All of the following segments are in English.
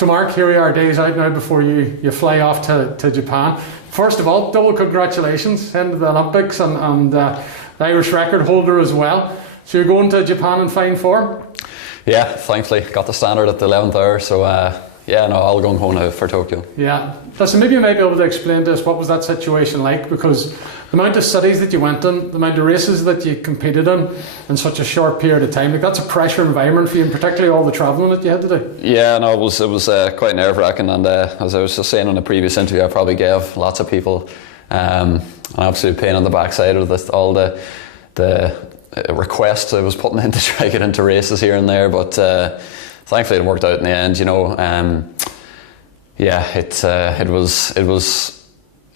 So Mark, here we are, days out now before you fly off to Japan. First of all, double congratulations into the Olympics and the Irish record holder as well. So you're going to Japan in fine form? Yeah, thankfully got the standard at the 11th hour, so I'll go home now for Tokyo. Yeah. Listen, maybe you might be able to explain to us what was that situation like, because the amount of cities that you went in, the amount of races that you competed in such a short period of time, like that's a pressure environment for you, and particularly all the travelling that you had to do. Yeah, no, it was quite nerve-wracking, and as I was just saying in the previous interview, I probably gave lots of people an absolute pain on the backside of this, all the requests I was putting in to try to get into races here and there, but thankfully it worked out in the end.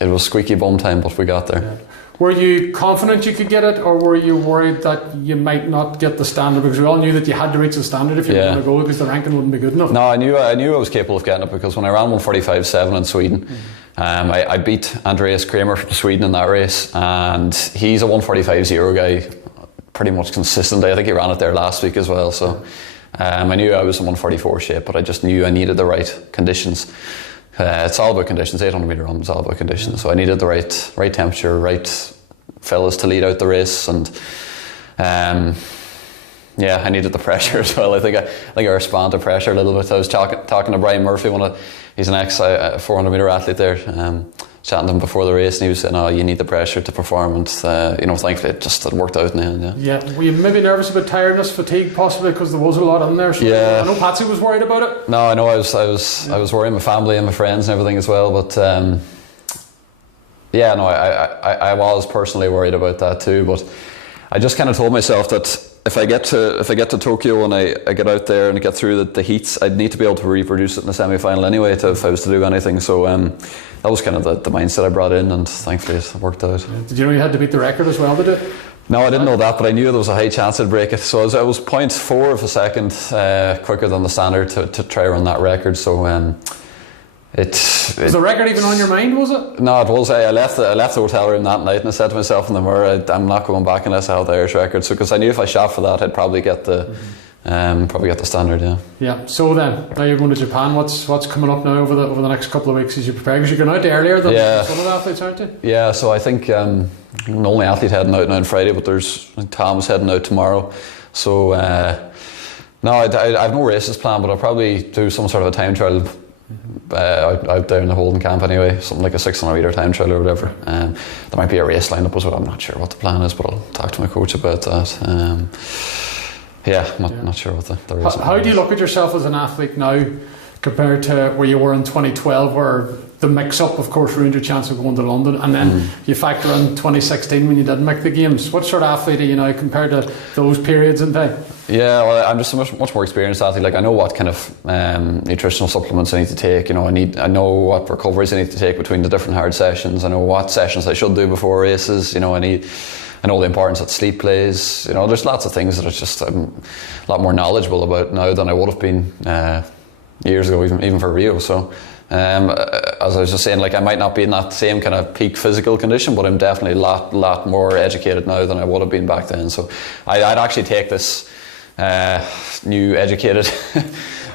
It was squeaky bum time, but we got there. Yeah. Were you confident you could get it, or were you worried that you might not get the standard? Because we all knew that you had to reach the standard if you were going to go, because the ranking wouldn't be good enough. No, I knew I was capable of getting it, because when I ran 1:45.7 in Sweden, I beat Andreas Kramer from Sweden in that race, and he's a 1:45.0 guy, pretty much consistently. I think he ran it there last week as well. So I knew I was in 1:44 shape, but I just knew I needed the right conditions. It's all about conditions. 800 metre run is all about conditions. So I needed the right temperature, right fellas to lead out the race, and I needed the pressure as well. I think I responded to pressure a little bit. I was talking to Brian Murphy, he's an ex 400 metre athlete there, chatting to him before the race, and he was saying, "Oh, you need the pressure to perform," and thankfully it worked out in the end. Yeah. Were you maybe nervous about tiredness, fatigue, possibly, because there was a lot in there? So yeah. I know Patsy was worried about it. No, I know I was worrying my family and my friends and everything as well, but I was personally worried about that too. But I just kind of told myself that if I get to Tokyo and I get out there and get through the heats, I'd need to be able to reproduce it in the semi-final anyway if I was to do anything. So that was kind of the mindset I brought in, and thankfully it worked out. Did you know you had to beat the record as well, did it? No, I didn't know that, but I knew there was a high chance I'd break it. So I was 0.4 of a second quicker than the standard to try run that record. So was the record even on your mind, was it? No, it was. I left the hotel room that night and I said to myself in the mirror, I'm not going back unless I have the Irish record. So because I knew if I shot for that, I'd probably get the standard. Yeah. Yeah. So then, now you're going to Japan. What's coming up now over the next couple of weeks as you prepare? Because you're going out earlier than some of the athletes, aren't you? Yeah. So I think the only athlete heading out now on Friday, but Tom's heading out tomorrow. So no, I have no races planned, but I'll probably do some sort of a time trial. Out there in the holding camp anyway, something like a 600 metre time trial or whatever. There might be a race lined up as well. I'm not sure what the plan is, but I'll talk to my coach about that. Not sure what the race is. How do you look at yourself as an athlete now compared to where you were in 2012, where the mix-up, of course, ruined your chance of going to London, and then you factor in 2016 when you didn't make the games? What sort of athlete are you now compared to those periods in time? Yeah, well, I'm just a much more experienced athlete. Like, I know what kind of nutritional supplements I need to take. I know what recoveries I need to take between the different hard sessions. I know what sessions I should do before races. I know the importance that sleep plays. There's lots of things that I'm a lot more knowledgeable about now than I would have been years ago, even for Rio. So as I was just saying, like, I might not be in that same kind of peak physical condition, but I'm definitely a lot more educated now than I would have been back then. So I'd actually take this new educated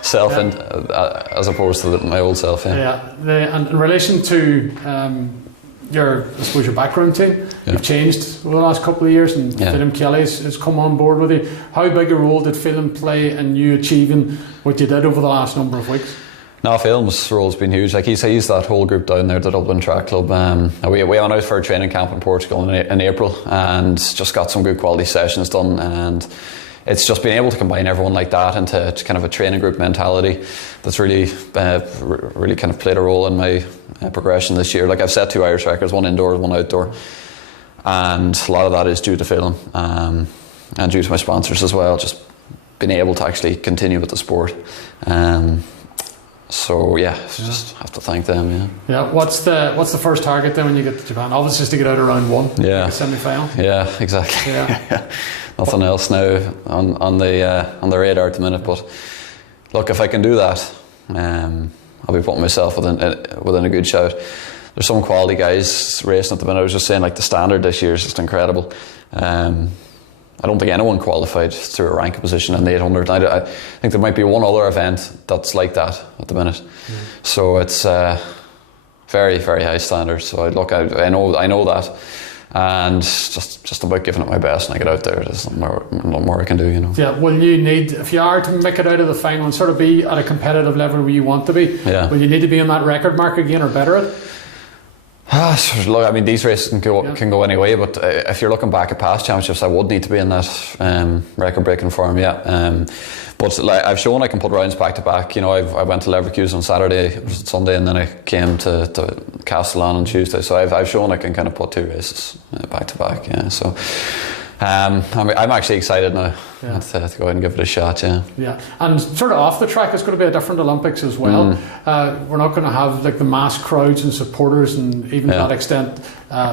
self as opposed to my old self. And in relation to your background team, you've changed over the last couple of years, and Phelim Kelly has come on board with you. How big a role did Phelim play in you achieving what you did over the last number of weeks? No, Phelim's role's been huge. Like, he's that whole group down there, the Dublin Track Club. We went out for a training camp in Portugal in April and just got some good quality sessions done, and it's just being able to combine everyone like that into kind of a training group mentality that's really kind of played a role in my progression this year. Like, I've set 2 Irish records, one indoor, one outdoor, and a lot of that is due to Phelim and due to my sponsors as well, just being able to actually continue with the sport. Just have to thank them. What's the first target then when you get to Japan? Obviously just to get out of round 1, a semi-final. Yeah, exactly. Nothing else now on the radar at the minute, but look, if I can do that, I'll be putting myself within a good shout. There's some quality guys racing at the minute. I was just saying, like, the standard this year is just incredible. I don't think anyone qualified through a ranking position in the 800. I think there might be one other event that's like that at the minute. So it's very, very high standards. So I know that, and just about giving it my best when I get out there. There's not more I can do, you know. Yeah. Will you need, if you are to make it out of the final and sort of be at a competitive level where you want to be? Yeah. Will you need to be on that record mark again or better it? Look, I mean, these races can go any way, but if you're looking back at past championships, I would need to be in that record-breaking form, yeah. But like, I've shown I can put rounds back to back. You know, I went to Leverkusen on Saturday, it was Sunday, and then I came to Castellan on Tuesday. So I've shown I can kind of put 2 races back to back, yeah. So I'm actually excited now to go ahead and give it a shot, yeah. Yeah, and sort of off the track, it's going to be a different Olympics as well. We're not going to have like the mass crowds and supporters, and even to that extent,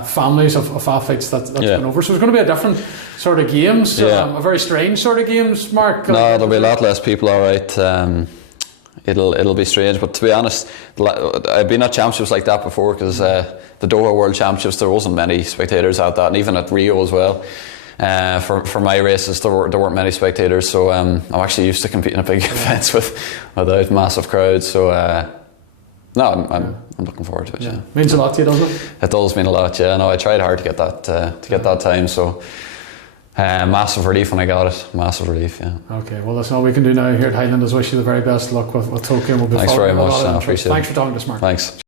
families of athletes that's been over. So it's going to be a different sort of games, a very strange sort of games, Mark. No, there'll be a lot less people, all right. It'll be strange, but to be honest, I've been at championships like that before, because the Doha World Championships, there wasn't many spectators at that, and even at Rio as well. For my races, there weren't many spectators, so I'm actually used to competing at big events without massive crowds. So I'm looking forward to it. Yeah, means a lot to you, doesn't it? It does mean a lot. Yeah, no, I tried hard to get that time. So massive relief when I got it. Massive relief. Yeah. Okay, well that's all we can do now here at Highland is wish you the very best luck with Tokyo. We'll be Thanks very much. I appreciate it. Thanks for talking to us, Mark. Thanks.